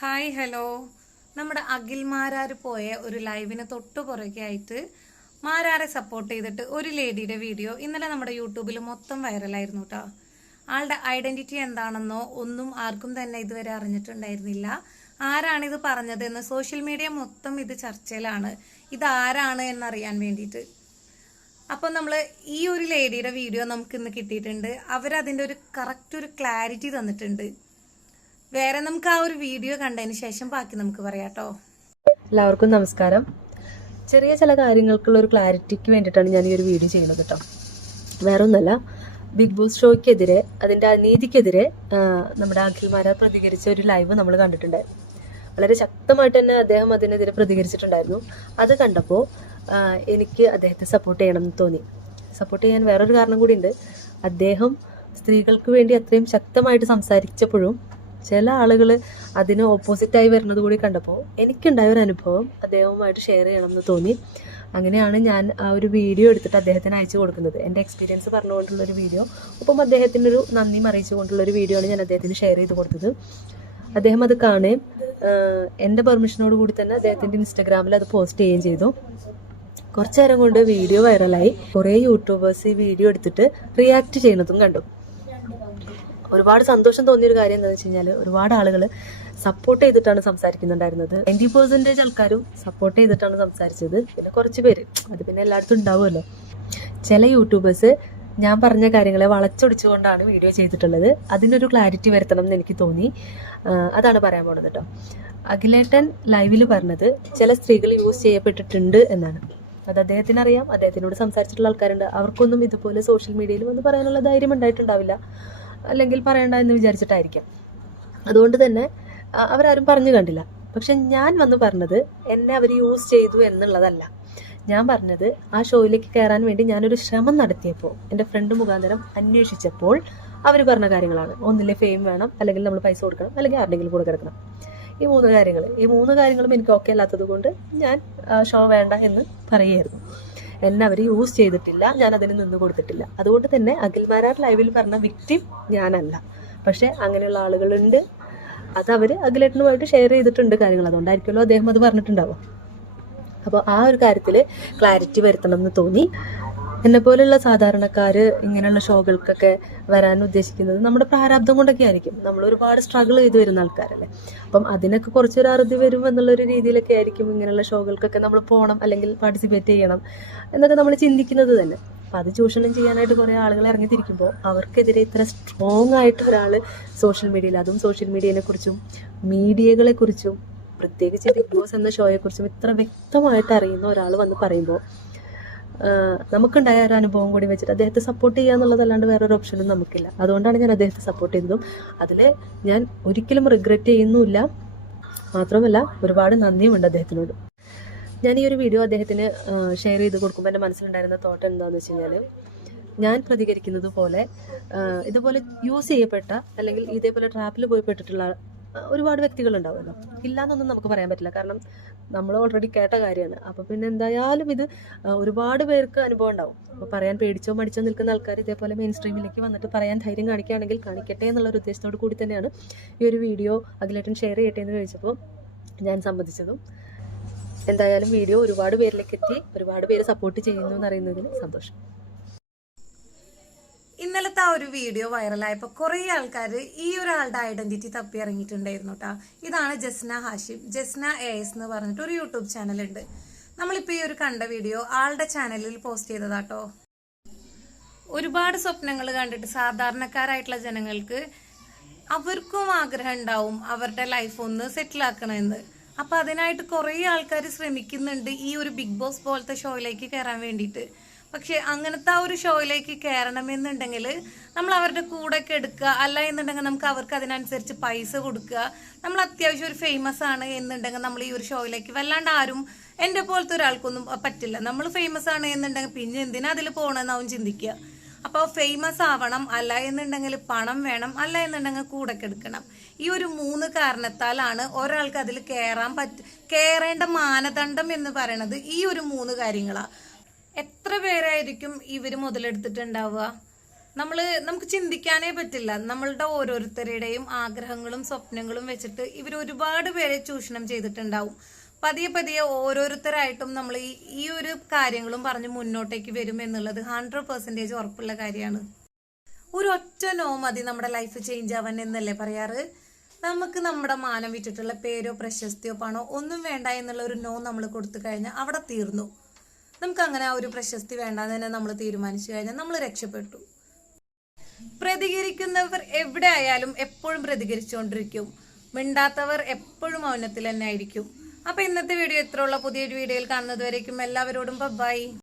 Hi hello. നമ്മുടെ അഖിൽ മാരാർ പോയ ഒരു ലൈവിന് തൊട്ടു പുറകെ ആയിട്ട് മാരാറെ സപ്പോർട്ട് ചെയ്തിട്ട് ഒരു ലേഡിയുടെ വീഡിയോ ഇന്നലെ നമ്മുടെ യൂട്യൂബിൽ മൊത്തം വൈറലായിരുന്നു കേട്ടോ ആളുടെ ഐഡന്റിറ്റി എന്താണെന്നോ ഒന്നും ആർക്കും തന്നെ ഇതുവരെ അറിഞ്ഞിട്ടുണ്ടായിരുന്നില്ല. ആരാണ് ഇത് പറഞ്ഞതെന്ന് സോഷ്യൽ മീഡിയ മൊത്തം ഇത് ചർച്ചയിലാണ്. ഇത് ആരാണ് എന്നറിയാൻ വേണ്ടിയിട്ട്. അപ്പം നമ്മൾ ഈ ഒരു ലേഡിയുടെ വീഡിയോ നമുക്ക് ഇന്ന് കിട്ടിയിട്ടുണ്ട്. അവരതിന്റെ ഒരു കറക്റ്റ് ഒരു ക്ലാരിറ്റി തന്നിട്ടുണ്ട്. വേറെ നമുക്ക് ആ ഒരു വീഡിയോ കണ്ടതിന് ശേഷം ബാക്കി നമുക്ക് പറയാം എല്ലാവർക്കും നമസ്കാരം. ചെറിയ ചില കാര്യങ്ങൾക്കുള്ള ഒരു ക്ലാരിറ്റിക്ക് വേണ്ടിയിട്ടാണ് ഞാൻ ഈ ഒരു വീഡിയോ ചെയ്യുന്നത് കേട്ടോ. വേറെ ഒന്നല്ല ബിഗ് ബോസ് ഷോയ്ക്കെതിരെ അതിന്റെ അനീതിക്കെതിരെ നമ്മുടെ അഖിൽമാരാർ പ്രതികരിച്ച ഒരു ലൈവ് നമ്മൾ കണ്ടിട്ടുണ്ടായിരുന്നു. വളരെ ശക്തമായിട്ട് തന്നെ അദ്ദേഹം അതിനെതിരെ പ്രതികരിച്ചിട്ടുണ്ടായിരുന്നു. അത് കണ്ടപ്പോൾ എനിക്ക് അദ്ദേഹത്തെ സപ്പോർട്ട് ചെയ്യണം എന്ന് തോന്നി. സപ്പോർട്ട് ചെയ്യാൻ വേറൊരു കാരണം കൂടി ഉണ്ട് അദ്ദേഹം സ്ത്രീകൾക്ക് വേണ്ടി അത്രയും ശക്തമായിട്ട് സംസാരിച്ചപ്പോഴും ചില ആളുകൾ അതിന് ഓപ്പോസിറ്റായി വരുന്നത് കൂടി കണ്ടപ്പോൾ എനിക്കുണ്ടായ ഒരു അനുഭവം അദ്ദേഹവുമായിട്ട് ഷെയർ ചെയ്യണം എന്ന് തോന്നി. അങ്ങനെയാണ് ഞാൻ ആ ഒരു വീഡിയോ എടുത്തിട്ട് അദ്ദേഹത്തിന് അയച്ചു കൊടുക്കുന്നത്. എന്റെ എക്സ്പീരിയൻസ് പറഞ്ഞുകൊണ്ടുള്ളൊരു വീഡിയോ ഒപ്പം അദ്ദേഹത്തിന്റെ ഒരു നന്ദിയും അറിയിച്ചുകൊണ്ടുള്ള ഒരു വീഡിയോ ആണ് ഞാൻ അദ്ദേഹത്തിന് ഷെയർ ചെയ്ത് കൊടുത്തത്. അദ്ദേഹം അത് കാണുകയും എന്റെ പെർമിഷനോട് കൂടി തന്നെ അദ്ദേഹത്തിന്റെ ഇൻസ്റ്റഗ്രാമിൽ അത് പോസ്റ്റ് ചെയ്യുകയും ചെയ്തു. കുറച്ചു നേരം കൊണ്ട് വീഡിയോ വൈറലായി കുറേ യൂട്യൂബേഴ്സ് ഈ വീഡിയോ എടുത്തിട്ട് റിയാക്ട് ചെയ്യുന്നതും കണ്ടു. ഒരുപാട് സന്തോഷം തോന്നിയൊരു കാര്യം എന്താണെന്ന് വെച്ച് കഴിഞ്ഞാൽ ഒരുപാട് ആളുകൾ സപ്പോർട്ട് ചെയ്തിട്ടാണ് സംസാരിക്കുന്നുണ്ടായിരുന്നത്. നയന്റി പെർസെന്റേജ് ആൾക്കാരും സപ്പോർട്ട് ചെയ്തിട്ടാണ് സംസാരിച്ചത്. പിന്നെ കുറച്ച് പേര് അത് പിന്നെ എല്ലായിടത്തും ഉണ്ടാവുമല്ലോ. ചില യൂട്യൂബേഴ്സ് ഞാൻ പറഞ്ഞ കാര്യങ്ങളെ വളച്ചൊടിച്ചുകൊണ്ടാണ് വീഡിയോ ചെയ്തിട്ടുള്ളത്. അതിനൊരു ക്ലാരിറ്റി വരുത്തണം എന്ന് എനിക്ക് തോന്നി. അതാണ് പറയാൻ പോണത് കേട്ടോ അഖിലേട്ടൻ ലൈവിൽ പറഞ്ഞത് ചില സ്ത്രീകൾ യൂസ് ചെയ്യപ്പെട്ടിട്ടുണ്ട് എന്നാണ്. അത് അദ്ദേഹത്തിന് അറിയാം അദ്ദേഹത്തിനോട് സംസാരിച്ചിട്ടുള്ള ആൾക്കാരുണ്ട്. അവർക്കൊന്നും ഇതുപോലെ സോഷ്യൽ മീഡിയയിൽ വന്ന് പറയാനുള്ള ധൈര്യം ഉണ്ടായിട്ടുണ്ടാവില്ല. അല്ലെങ്കിൽ പറയണ്ട എന്ന് വിചാരിച്ചിട്ടായിരിക്കാം. അതുകൊണ്ട് തന്നെ അവരാരും പറഞ്ഞു കണ്ടില്ല. പക്ഷെ ഞാൻ വന്ന് പറഞ്ഞത് എന്നെ അവർ യൂസ് ചെയ്തു എന്നുള്ളതല്ല. ഞാൻ പറഞ്ഞത് ആ ഷോയിലേക്ക് കയറാൻ വേണ്ടി ഞാനൊരു ശ്രമം നടത്തിയപ്പോൾ എന്റെ ഫ്രണ്ട് മുഖാന്തരം അന്വേഷിച്ചപ്പോൾ അവർ പറഞ്ഞ കാര്യങ്ങളാണ്. ഒന്നിലെ ഫെയിം വേണം അല്ലെങ്കിൽ നമ്മൾ പൈസ കൊടുക്കണം അല്ലെങ്കിൽ ആരുടെങ്കിലും കൂടെ കിടക്കണം. ഈ മൂന്ന് കാര്യങ്ങൾ ഈ മൂന്ന് കാര്യങ്ങളും എനിക്ക് ഓക്കെ അല്ലാത്തത് കൊണ്ട് ഞാൻ ഷോ വേണ്ട എന്ന് പറയുമായിരുന്നു എന്നെ അവർ യൂസ് ചെയ്തിട്ടില്ല. ഞാൻ അതിന് നിന്ന് കൊടുത്തിട്ടില്ല. അതുകൊണ്ട് തന്നെ അഖിൽമാരാർ ലൈവിൽ പറഞ്ഞ വിക്ടിം ഞാനല്ല. പക്ഷെ അങ്ങനെയുള്ള ആളുകളുണ്ട്. അത് അവർ അഖിലേട്ടനുമായിട്ട് ഷെയർ ചെയ്തിട്ടുണ്ട് കാര്യങ്ങൾ. അതുകൊണ്ടായിരിക്കുമല്ലോ അദ്ദേഹം അത് പറഞ്ഞിട്ടുണ്ടാവും അപ്പോൾ ആ ഒരു കാര്യത്തിൽ ക്ലാരിറ്റി വരുത്തണം എന്ന് തോന്നി. എന്നെ പോലെയുള്ള സാധാരണക്കാർ ഇങ്ങനെയുള്ള ഷോകൾക്കൊക്കെ വരാൻ ഉദ്ദേശിക്കുന്നത് നമ്മുടെ പ്രാരാബ്ദം കൊണ്ടൊക്കെ ആയിരിക്കും. നമ്മൾ ഒരുപാട് സ്ട്രഗിൾ ചെയ്ത് വരുന്ന ആൾക്കാരല്ലേ. അപ്പം അതിനൊക്കെ കുറച്ചൊരു അറുതി വരും എന്നുള്ളൊരു രീതിയിലൊക്കെ ആയിരിക്കും ഇങ്ങനെയുള്ള ഷോകൾക്കൊക്കെ നമ്മൾ പോകണം അല്ലെങ്കിൽ പാർട്ടിസിപ്പേറ്റ് ചെയ്യണം എന്നൊക്കെ നമ്മൾ ചിന്തിക്കുന്നത് തന്നെ. അപ്പം അത് ചൂഷണം ചെയ്യാനായിട്ട് കുറേ ആളുകൾ ഇറങ്ങിത്തിരിക്കുമ്പോൾ അവർക്കെതിരെ ഇത്ര സ്ട്രോങ് ആയിട്ട് ഒരാൾ സോഷ്യൽ മീഡിയയിൽ അതും സോഷ്യൽ മീഡിയനെ കുറിച്ചും മീഡിയകളെ കുറിച്ചും പ്രത്യേകിച്ച് ബിഗ് ബോസ് എന്ന ഷോയെക്കുറിച്ചും ഇത്ര വ്യക്തമായിട്ട് അറിയുന്ന ഒരാൾ വന്ന് പറയുമ്പോൾ നമുക്കുണ്ടായ ഒരു അനുഭവം കൂടി വെച്ചിട്ട് അദ്ദേഹത്തെ സപ്പോർട്ട് ചെയ്യുക എന്നുള്ളതല്ലാണ്ട് വേറൊരു ഓപ്ഷനും നമുക്കില്ല. അതുകൊണ്ടാണ് ഞാൻ അദ്ദേഹത്തെ സപ്പോർട്ട് ചെയ്തതും. അതിൽ ഞാൻ ഒരിക്കലും റിഗ്രറ്റ് ചെയ്യുന്നുമില്ല. മാത്രമല്ല ഒരുപാട് നന്ദിയുമുണ്ട് അദ്ദേഹത്തിനോട്. ഞാൻ ഈ ഒരു വീഡിയോ അദ്ദേഹത്തിന് ഷെയർ ചെയ്ത് കൊടുക്കുമ്പോൾ എന്റെ മനസ്സിലുണ്ടായിരുന്ന തോട്ട് എന്താണെന്ന് വെച്ച് കഴിഞ്ഞാൽ ഞാൻ പ്രതികരിക്കുന്നത് പോലെ ഇതുപോലെ യൂസ് ചെയ്യപ്പെട്ട അല്ലെങ്കിൽ ഇതേപോലെ ട്രാപ്പിൽ പോയി പെട്ടിട്ടുള്ള ഒരുപാട് വ്യക്തികളുണ്ടാവുമല്ലോ. ഇല്ലാന്നൊന്നും നമുക്ക് പറയാൻ പറ്റില്ല. കാരണം നമ്മൾ ഓൾറെഡി കേട്ട കാര്യമാണ്. അപ്പോൾ പിന്നെ എന്തായാലും ഇത് ഒരുപാട് പേർക്ക് അനുഭവം ഉണ്ടാവും. അപ്പോൾ പറയാൻ പേടിച്ചോ മടിച്ചോ നിൽക്കുന്ന ആൾക്കാർ ഇതേപോലെ മെയിൻ സ്ട്രീമിലേക്ക് വന്നിട്ട് പറയാൻ ധൈര്യം കാണിക്കുകയാണെങ്കിൽ കാണിക്കട്ടെ എന്നുള്ള ഒരു ഉദ്ദേശത്തോട് കൂടി തന്നെയാണ് ഈ ഒരു വീഡിയോ അഖിലേട്ടൻ ഷെയർ ചെയ്യട്ടെ എന്ന് ചോദിച്ചപ്പോൾ ഞാൻ സംബന്ധിച്ചതും എന്തായാലും വീഡിയോ ഒരുപാട് പേരിലേക്ക് എത്തി ഒരുപാട് പേര് സപ്പോർട്ട് ചെയ്യുന്നു എന്നറിയുന്നതിൽ സന്തോഷം. ഇന്നലത്തെ ആ ഒരു വീഡിയോ വൈറലായപ്പോൾ കുറേ ആൾക്കാർ ഈ ഒരാളുടെ ഐഡന്റിറ്റി തപ്പി ഇറങ്ങിയിട്ടുണ്ടായിരുന്നു കേട്ടോ ഇതാണ് ജസ്ന ഹാഷിം. ജസ്ന എ എസ് എന്ന് പറഞ്ഞിട്ട് ഒരു യൂട്യൂബ് ചാനലുണ്ട്. നമ്മളിപ്പോൾ ഈ ഒരു കണ്ട വീഡിയോ ആളുടെ ചാനലിൽ പോസ്റ്റ് ചെയ്തതാട്ടോ ഒരുപാട് സ്വപ്നങ്ങൾ കണ്ടിട്ട് സാധാരണക്കാരായിട്ടുള്ള ജനങ്ങൾക്ക് അവർക്കും ആഗ്രഹം ഉണ്ടാവും അവരുടെ ലൈഫ് ഒന്ന് സെറ്റിൽ ആക്കണമെന്ന്. അപ്പം അതിനായിട്ട് കുറേ ആൾക്കാർ ശ്രമിക്കുന്നുണ്ട് ഈ ഒരു ബിഗ് ബോസ് പോലത്തെ ഷോയിലേക്ക് കയറാൻ വേണ്ടിയിട്ട്. പക്ഷെ അങ്ങനത്തെ ആ ഒരു ഷോയിലേക്ക് കയറണമെന്നുണ്ടെങ്കിൽ നമ്മൾ അവരുടെ കൂടെ ഒക്കെ എടുക്കുക. അല്ല എന്നുണ്ടെങ്കിൽ നമുക്ക് അവർക്ക് അതിനനുസരിച്ച് പൈസ കൊടുക്കുക. നമ്മൾ അത്യാവശ്യം ഒരു ഫേമസ് ആണ് എന്നുണ്ടെങ്കിൽ നമ്മൾ ഈ ഒരു ഷോയിലേക്ക് വല്ലാണ്ട് ആരും എന്റെ പോലത്തെ ഒരാൾക്കൊന്നും പറ്റില്ല. നമ്മൾ ഫേമസ് ആണ് എന്നുണ്ടെങ്കിൽ പിന്നെ എന്തിനാ അതിൽ പോകണമെന്നാവും ചിന്തിക്കുക. അപ്പോൾ ഫേമസ് ആവണം അല്ല എന്നുണ്ടെങ്കിൽ പണം വേണം അല്ല എന്നുണ്ടെങ്കിൽ കൂടെ എടുക്കണം. ഈ ഒരു മൂന്ന് കാരണത്താലാണ് ഒരാൾക്ക് അതിൽ കയറാൻ പറ്റ കയറേണ്ട മാനദണ്ഡം എന്ന് പറയുന്നത് ഈ ഒരു മൂന്ന് കാര്യങ്ങളാ. എത്ര പേരായിരിക്കും ഇവർ മുതലെടുത്തിട്ടുണ്ടാവുക? നമ്മൾ നമുക്ക് ചിന്തിക്കാനേ പറ്റില്ല. നമ്മളുടെ ഓരോരുത്തരുടെയും ആഗ്രഹങ്ങളും സ്വപ്നങ്ങളും വെച്ചിട്ട് ഇവർ ഒരുപാട് പേരെ ചൂഷണം ചെയ്തിട്ടുണ്ടാവും. പതിയെ പതിയെ ഓരോരുത്തരായിട്ടും നമ്മൾ ഈ ഒരു കാര്യങ്ങളും പറഞ്ഞ് മുന്നോട്ടേക്ക് വരും എന്നുള്ളത് ഹൺഡ്രഡ് പെർസെന്റേജ് ഉറപ്പുള്ള കാര്യമാണ്. ഒരു ഒറ്റ നോ മതി നമ്മുടെ ലൈഫ് ചേഞ്ച് ആവാൻ എന്നല്ലേ പറയാറ്? നമുക്ക് നമ്മുടെ മാനം വിറ്റിട്ടുള്ള പേരോ പ്രശസ്തിയോ പണോ ഒന്നും വേണ്ട എന്നുള്ള ഒരു നോ നമ്മൾ കൊടുത്തു കഴിഞ്ഞാൽ അവിടെ തീർന്നു. നമുക്ക് അങ്ങനെ ആ ഒരു പ്രശസ്തി വേണ്ടാന്ന് തന്നെ നമ്മൾ തീരുമാനിച്ചു കഴിഞ്ഞാൽ നമ്മൾ രക്ഷപ്പെട്ടു. പ്രതികരിക്കുന്നവർ എവിടെ ആയാലും എപ്പോഴും പ്രതികരിച്ചുകൊണ്ടിരിക്കും മിണ്ടാത്തവർ എപ്പോഴും മൗനത്തിൽ തന്നെ ആയിരിക്കും. അപ്പൊ ഇന്നത്തെ വീഡിയോ ഇത്രയുള്ള പുതിയൊരു വീഡിയോയിൽ കാണുന്നത് വരേക്കും എല്ലാവരോടും. ബൈ